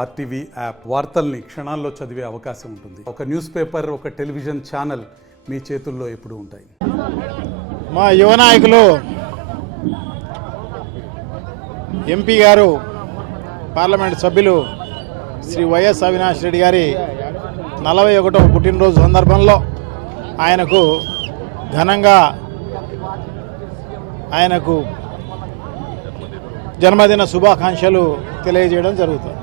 RTV app వార్తల్ని క్షణాల్లో చదివే అవకాశం ఉంటుంది. ఒక న్యూస్ పేపర్, ఒక టెలివిజన్ ఛానల్ మీ చేతుల్లో ఎప్పుడూ ఉంటాయి. మా యువ నాయకులు ఎంపీ గారు, పార్లమెంట్ సభ్యులు శ్రీ వైఎస్ అవినాష్ రెడ్డి గారి 41వ పుట్టినరోజు సందర్భంలో ఆయనకు ఘనంగా ఆయనకు జన్మదిన శుభాకాంక్షలు తెలియజేయడం జరుగుతుంది.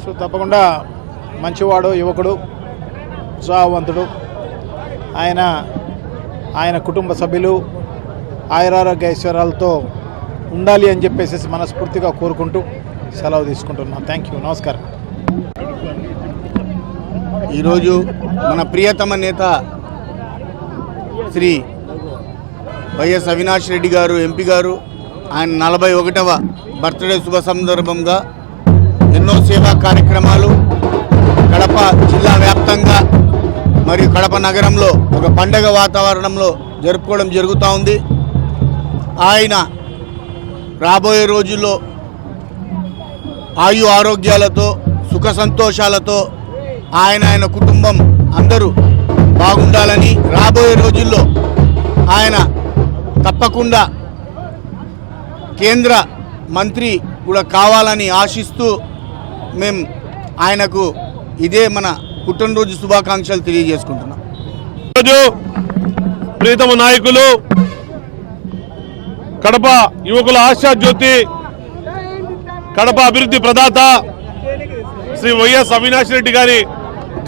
సో తప్పకుండా మంచివాడు, యువకుడు, ఉత్సాహవంతుడు. ఆయన కుటుంబ సభ్యులు ఆయురారోగ్య ఐశ్వర్యాలతో ఉండాలి అని చెప్పేసి మనస్ఫూర్తిగా కోరుకుంటూ సెలవు తీసుకుంటున్నాం. థ్యాంక్ యూ, నమస్కారం. ఈరోజు మన ప్రియతమ నేత శ్రీ వైఎస్ అవినాష్ రెడ్డి గారు ఎంపీ గారు ఆయన 41వ బర్త్డే శుభ సందర్భంగా ఎన్నో సేవా కార్యక్రమాలు కడప జిల్లా వ్యాప్తంగా మరియు కడప నగరంలో ఒక పండగ వాతావరణంలో జరుపుకోవడం జరుగుతూ ఉంది. ఆయన రాబోయే రోజుల్లో ఆయు ఆరోగ్యాలతో సుఖ సంతోషాలతో ఆయన కుటుంబం అందరూ బాగుండాలని, రాబోయే రోజుల్లో ఆయన తప్పకుండా కేంద్ర మంత్రి కూడా కావాలని ఆశిస్తూ మేము ఆయనకు ఇదే మన పుట్టినరోజు శుభాకాంక్షలు తెలియజేసుకుంటున్నాం. ఈరోజు ప్రీతమ నాయకులు, కడప యువకుల ఆశాజ్యోతి, కడప అభివృద్ధి ప్రదాత శ్రీ వైఎస్ అవినాష్ రెడ్డి గారి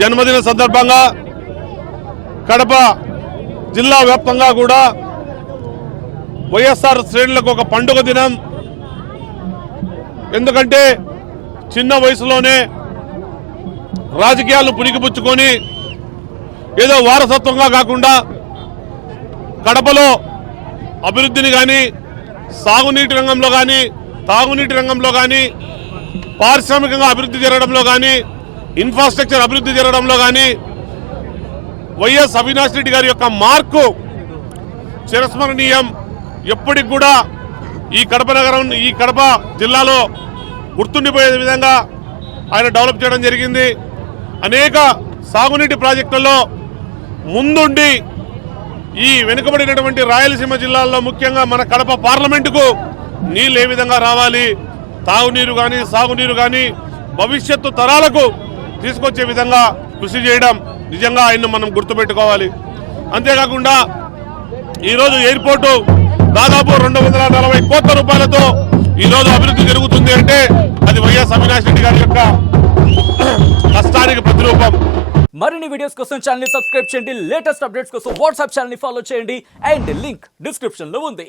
జన్మదిన సందర్భంగా కడప జిల్లా వ్యాప్తంగా కూడా వైఎస్ఆర్ శ్రేణులకు ఒక పండుగ దినం. ఎందుకంటే చిన్న వయసులోనే రాజకీయాలను పుణికిపుచ్చుకొని ఏదో వారసత్వంగా కాకుండా కడపలో అభివృద్ధిని కానీ, సాగునీటి రంగంలో కానీ, తాగునీటి రంగంలో కానీ, పారిశ్రామికంగా అభివృద్ధి జరగడంలో కానీ, ఇన్ఫ్రాస్ట్రక్చర్ అభివృద్ధి జరగడంలో కానీ వైఎస్ అవినాష్ రెడ్డి గారి యొక్క మార్కు చిరస్మరణీయం. ఎప్పటికి కూడా ఈ కడప నగరం, ఈ కడప జిల్లాలో గుర్తుండిపోయే విధంగా ఆయన డెవలప్ చేయడం జరిగింది. అనేక సాగునీటి ప్రాజెక్టుల్లో ముందుండి ఈ వెనుకబడినటువంటి రాయలసీమ జిల్లాల్లో, ముఖ్యంగా మన కడప పార్లమెంటుకు నీళ్ళు ఏ విధంగా రావాలి, తాగునీరు కానీ, సాగునీరు కానీ భవిష్యత్తు తరాలకు తీసుకొచ్చే విధంగా కృషి చేయడం నిజంగా ఆయన్ను మనం గుర్తుపెట్టుకోవాలి. అంతేకాకుండా ఈరోజు ఎయిర్పోర్టు దాదాపు 240 కోట్ల రూపాయలతో ఈరోజు అభివృద్ధి జరుగుతుంది అంటే అది వైఎస్ అవినాష్ రెడ్డి గారి యొక్క కష్టానికి ప్రతిరూపం. మరిన్ని వీడియోస్ కోసం ఛానల్ ని సబ్స్క్రైబ్ చేయండి. లేటెస్ట్ అప్డేట్స్ కోసం వాట్సాప్ ఛానల్ ని ఫాలో చేయండి. అండ్ లింక్ డిస్క్రిప్షన్ లో ఉంది.